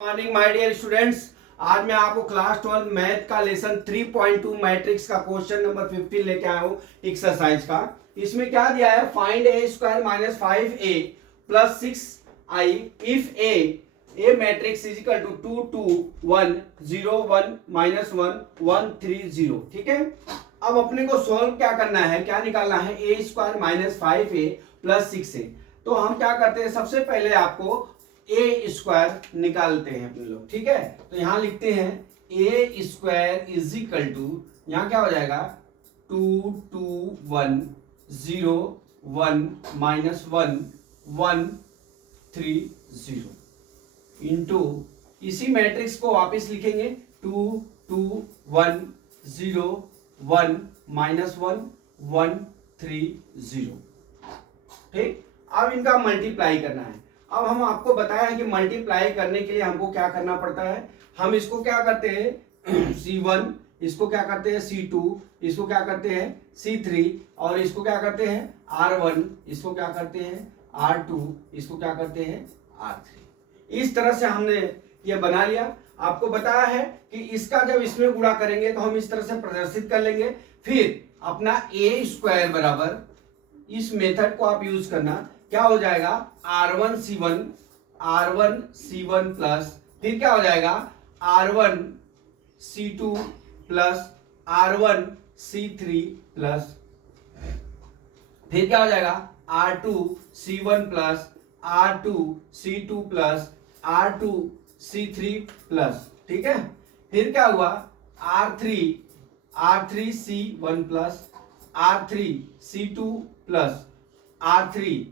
Morning my dear students. आज मैं आपको क्लास 12 मैथ का लेसन 3.2 मैट्रिक्स का क्वेश्चन नंबर 15 लेके आया हूँ एक्सरसाइज का। इसमें क्या दिया है, find a square minus 5a plus 6i if A matrix is equal to 2 2 1 0 1 minus 1 1 3 0। ठीक है, अब अपने को सॉल्व क्या करना है, क्या निकालना है, ए square minus 5a plus 6a। तो हम क्या करते हैं, सबसे पहले आपको ए स्क्वायर निकालते हैं अपने लोग। ठीक है, तो यहां लिखते हैं ए स्क्वायर इज इक्वल टू, यहां क्या हो जाएगा 2 2 1 0 1 माइनस 1 1 3 0 इंटू इसी मैट्रिक्स को वापस लिखेंगे 2 2 1 0 1 माइनस 1 1 3 0। ठीक, अब इनका मल्टीप्लाई करना है। अब हम आपको बताया है कि मल्टीप्लाई करने के लिए हमको क्या करना पड़ता है। हम इसको क्या करते हैं C1, इसको क्या करते हैं C2, इसको क्या करते हैं C3 और इसको क्या करते हैं R1, इसको क्या करते हैं R2, इसको क्या करते हैं R3। इस तरह से हमने ये बना लिया। आपको बताया है कि इसका जब इसमें गुणा करेंगे तो हम इस तरह से प्रदर्शित कर लेंगे। फिर अपना ए स्क्वायर बराबर, इस मेथड को आप यूज करना, क्या हो जाएगा R1 C1 प्लस, फिर क्या हो जाएगा R1 C2 plus R1 C3 plus, फिर क्या हो जाएगा R2 C1 plus R2 C2 plus R2 C3 plus. ठीक है, फिर क्या हुआ R3 C1 plus R3 C2 plus R3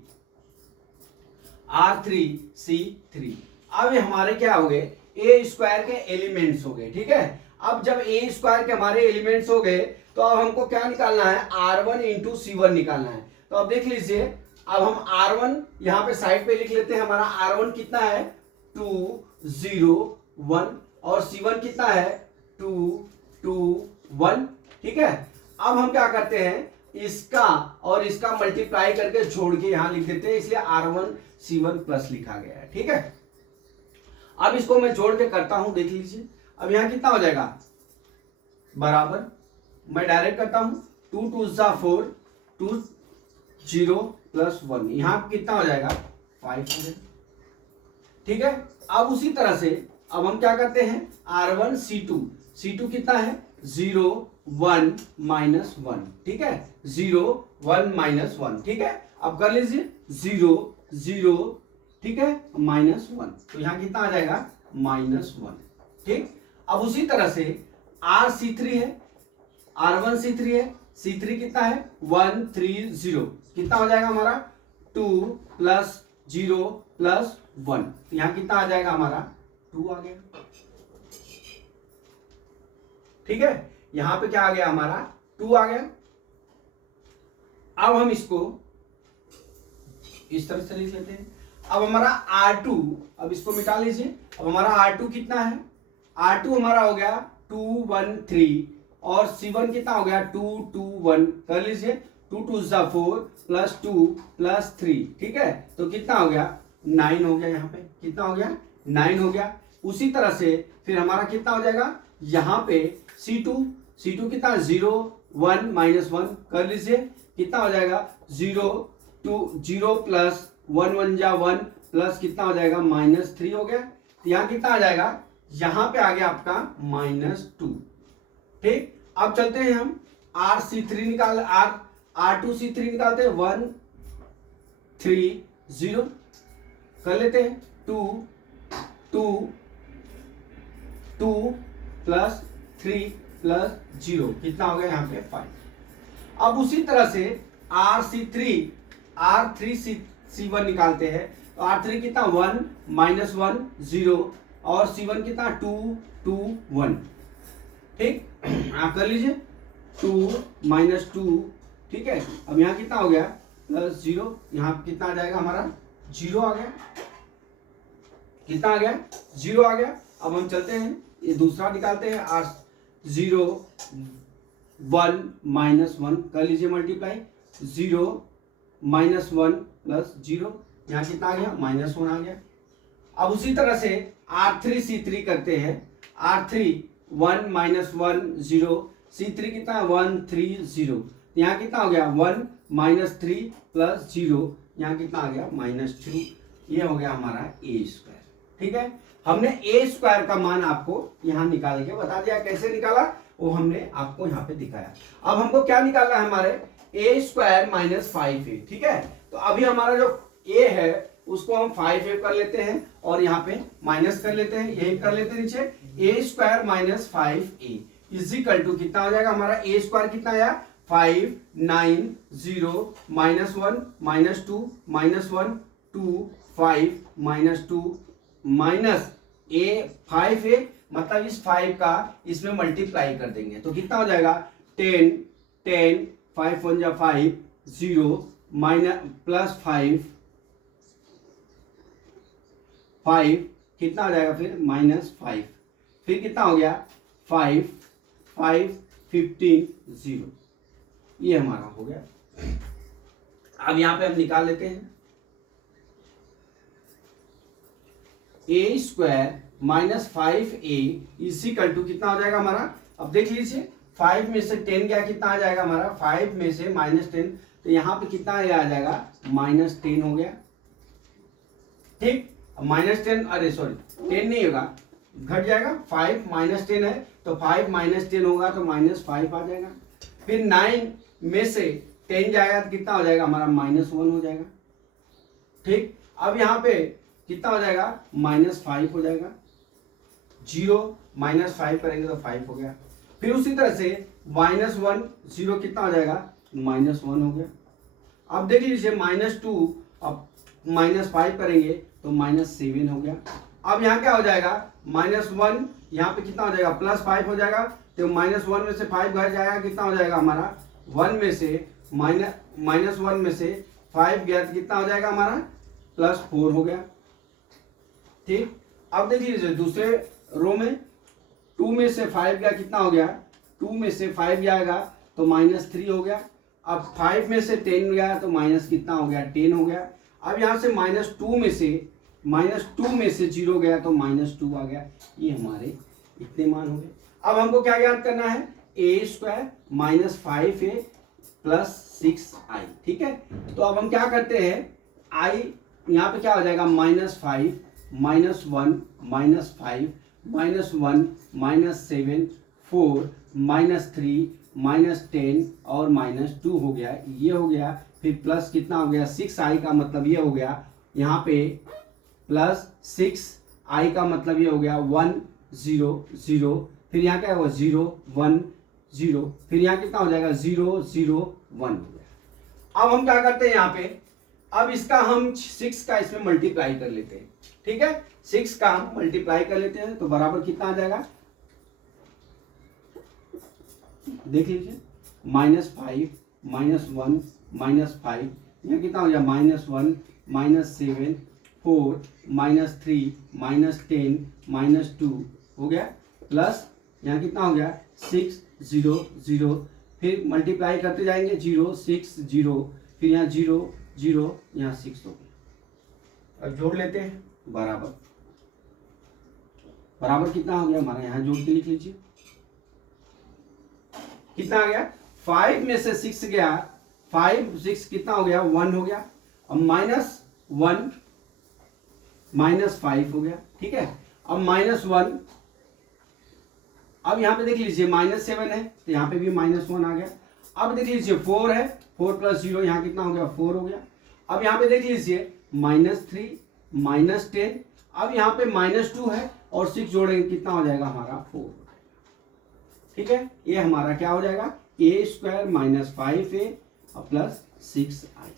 C3। अब ये हमारे क्या हो गए, ए स्क्वायर के एलिमेंट्स हो गए। ठीक है, अब जब ए स्क्वायर के हमारे एलिमेंट्स हो गए तो अब हमको क्या निकालना है, R1 इंटू C1 निकालना है। तो अब देख लीजिए, अब हम R1 यहां पे साइड पे लिख लेते हैं। हमारा R1 कितना है 2 0 1 और C1 कितना है 2 2 1। ठीक है, अब हम क्या करते हैं, इसका और इसका मल्टीप्लाई करके जोड़ के यहां लिख देते हैं, इसलिए R1 C1 प्लस लिखा गया है। ठीक है, अब इसको मैं जोड़ के करता हूं, देख लीजिए। अब यहां कितना हो जाएगा बराबर, मैं डायरेक्ट करता हूं 2 2 4 2 0 प्लस 1, यहां कितना हो जाएगा 500। ठीक है, अब उसी तरह से अब हम क्या करते हैं R1 C2 कितना है 0 1 माइनस 1। ठीक है, 0 1 माइनस 1। ठीक है, अब कर लीजिए 0 0, ठीक है, माइनस 1, तो यहां कितना आ जाएगा -1। ठीक, अब उसी तरह से R3 है, R1 C3 है, C3 कितना है 1 3 0, कितना हो जाएगा हमारा 2 प्लस 0 प्लस 1, यहां कितना आ जाएगा हमारा 2 आ गया। ठीक है, यहां पे क्या आ गया हमारा 2 आ गया। अब हम इसको इस तरह से लिख लेते हैं। अब हमारा R2, अब इसको मिटा लीजिए। अब हमारा R2 कितना है, R2 हमारा हो गया 2 1 3 और C1 कितना हो गया 2 2 1, कर लीजिए 2 2 4 प्लस 2 प्लस 3। ठीक है, तो कितना हो गया 9 हो गया, यहाँ पे कितना हो गया 9 हो गया। उसी तरह से फिर हमारा कितना हो जाएगा यहाँ पे C2 कितना 0 1 माइनस 1, कर लीजिए कितना हो जाएगा 0 2 0 प्लस 1 1 जा 1 प्लस कितना हो जाएगा -3 हो गया। तो यहाँ कितना आ जाएगा, यहाँ पे आ गया आपका -2। ठीक, अब चलते हैं हम R2C3 निकालते हैं 1 3 0, कर लेते हैं 2 2 2 प्लस 3 प्लस 0, कितना हो गया यहाँ पे 5। अब उसी तरह से R3C1 निकालते हैं, तो R3 कितना 1 माइनस 1 0 और C1 कितना 2 2 1। ठीक, आप कर लीजिए 2 माइनस 2। ठीक है, अब यहाँ कितना हो गया प्लस 0, यहाँ कितना आ जाएगा हमारा 0 आ गया, कितना आ गया 0 आ गया। अब हम चलते हैं, ये दूसरा निकालते हैं R0 1 माइनस 1, कर लीजिए मल्टीप्लाई 0 माइनस 1 प्लस 0, यहाँ कितना आ गया -1 आ गया। अब उसी तरह से R3C3 करते हैं। R3 1 माइनस 1 0, C3 कितना है 1 3 0, यहाँ कितना हो गया 1 माइनस 3 प्लस 0, यहाँ कितना आ गया -2। ये हो गया हमारा a स्क्वायर। ठीक है, हमने a स्क्वायर का मान आपको यहाँ निकाल के बता दिया। कैसे निकाला वो हमने आपको यहाँ पे दिखाया। अब हमको क्या निकालना है, हमारे a स्क्वायर माइनस 5a। ठीक है, तो अभी हमारा जो a है उसको हम 5a कर लेते हैं और यहाँ पे माइनस कर लेते हैं, यही कर लेते हैं नीचे। a square minus 5a is equal to कितना हो जाएगा हमारा, a स्क्वायर कितना आया 5 9 0 minus 1 minus 2 minus 1 2 5 minus 2 minus a 5a, मतलब इस 5 का इसमें मल्टीप्लाई कर देंगे तो कितना हो जाएगा 10 10 5 1 जा 5 0 माइनस प्लस 5 5 कितना हो जाएगा फिर -5, फिर कितना हो गया 5 5 15 0, ये हमारा हो गया। अब यहां पे हम निकाल लेते हैं a square minus 5a is equal to कितना हो जाएगा हमारा। अब देख लीजिए 5 में से 10 गया, कितना आ जाएगा हमारा 5 में से -10, तो यहाँ पे कितना आ जाएगा -10 हो गया। ठीक, -10 अरे सॉरी 10 नहीं होगा, घट जाएगा, 5 -10 है तो 5 -10 होगा तो -5 आ जाएगा। फिर 9 में से 10 जाएगा तो कितना हो जाएगा हमारा -1 हो जाएगा। ठीक, अब यहाँ पे कितना हो जाएगा -5 हो जाएगा, 0 -5 करेंगे तो 5 हो गया। फिर उसी तरह से -1 0 कितना हो जाएगा -1 हो गया। अब देख लीजिए -2 अब -5 करेंगे तो -7 हो गया। अब यहाँ क्या हो जाएगा -1, यहाँ पे कितना हो जाएगा +5 हो जाएगा, तो -1 में से 5 घट जाएगा, कितना हो जाएगा हमारा 1 में से -1 में से 5 गया तो कितना हो जाएगा हमारा +4 हो गया। ठीक, अब देख लीजिए दूसरे रो में 2 में से 5 गया, कितना हो गया 2 में से 5 जाएगा तो -3 हो गया। अब 5 में से 10 गया तो माइनस कितना हो गया 10 हो गया। अब यहाँ से -2 में से 0 गया तो -2 आ गया। ये हमारे इतने मान हो गए। अब हमको क्या याद करना है, a square minus 5a plus 6i। ठीक है, तो अब हम क्या करते हैं, i यहाँ पे क्या हो जाएगा -5 -1 -5 -1 -7 4 -3 -10 और -2 हो गया, ये हो गया। फिर प्लस कितना हो गया 6i का मतलब ये हो गया यहाँ पे प्लस 6i का मतलब ये हो गया 1 0 0, फिर यहाँ क्या होगा 0 1 0, फिर यहाँ कितना हो जाएगा 0 0 1 हो गया। अब हम क्या करते हैं यहाँ पे, अब इसका हम 6 का इसमें मल्टीप्लाई कर लेते हैं। ठीक है, 6 का हम मल्टीप्लाई कर लेते हैं तो बराबर कितना आ जाएगा, देख लीजिए -5 -1 -5, यहाँ कितना हो गया -1 -7 4 -3 -10 -2 हो गया, प्लस यहाँ कितना हो गया 6 0 0, फिर मल्टीप्लाई करते जाएंगे 0 6 0, फिर यहाँ 0 0, यहाँ 6 हो गया। अब जोड़ लेते हैं, बराबर बराबर कितना हो गया हमारा, यहाँ जोड़ के लिख लीजिए कितना आ गया 5 में से 6 गया, 5 6 कितना हो गया 1 हो गया। अब -1 -5 हो गया। ठीक है, अब -1, अब यहाँ पे देख लीजिए -7 है तो यहाँ पे भी -1 आ गया। अब देख लीजिए 4 है, 4 + 0 यहाँ कितना हो गया 4 हो गया। अब यहाँ पे देख लीजिए -3 -10, अब यहाँ पे -2 है और 6 जोड़ेंगे कितना हो जाएगा हमारा 4। ठीक है, ये हमारा क्या हो जाएगा a square minus 5a plus 6i।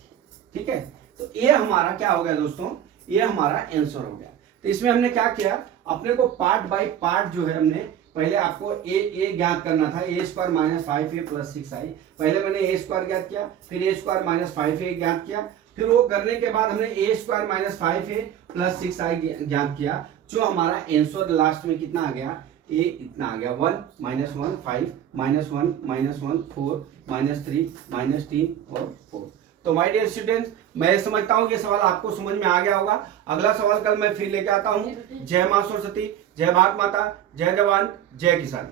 ठीक है, तो ये हमारा क्या हो गया दोस्तों, ये हमारा आंसर हो गया। तो इसमें हमने क्या किया, अपने को पार्ट बाय पार्ट जो है हमने पहले आपको a ज्ञात करना था, a square minus 5a plus 6i। पहले मैंने a स्क्वायर ज्ञात किया, फिर a स्क्वायर माइनस 5a ज्ञात किया, फिर वो करने के बाद हमने a square minus 5a plus 6i ज्ञात किया। जो हमारा आंसर लास्ट में कितना आ गया, ए इतना आ गया 1 -1 5 -1 -1 4 -3 -3 और 4। तो माय डियर स्टूडेंट्स, मैं समझता हूँ ये सवाल आपको समझ में आ गया होगा। अगला सवाल कल मैं फिर लेके आता हूँ। जय मां सरस्वती, जय भारत माता, जय जवान, जय किसान।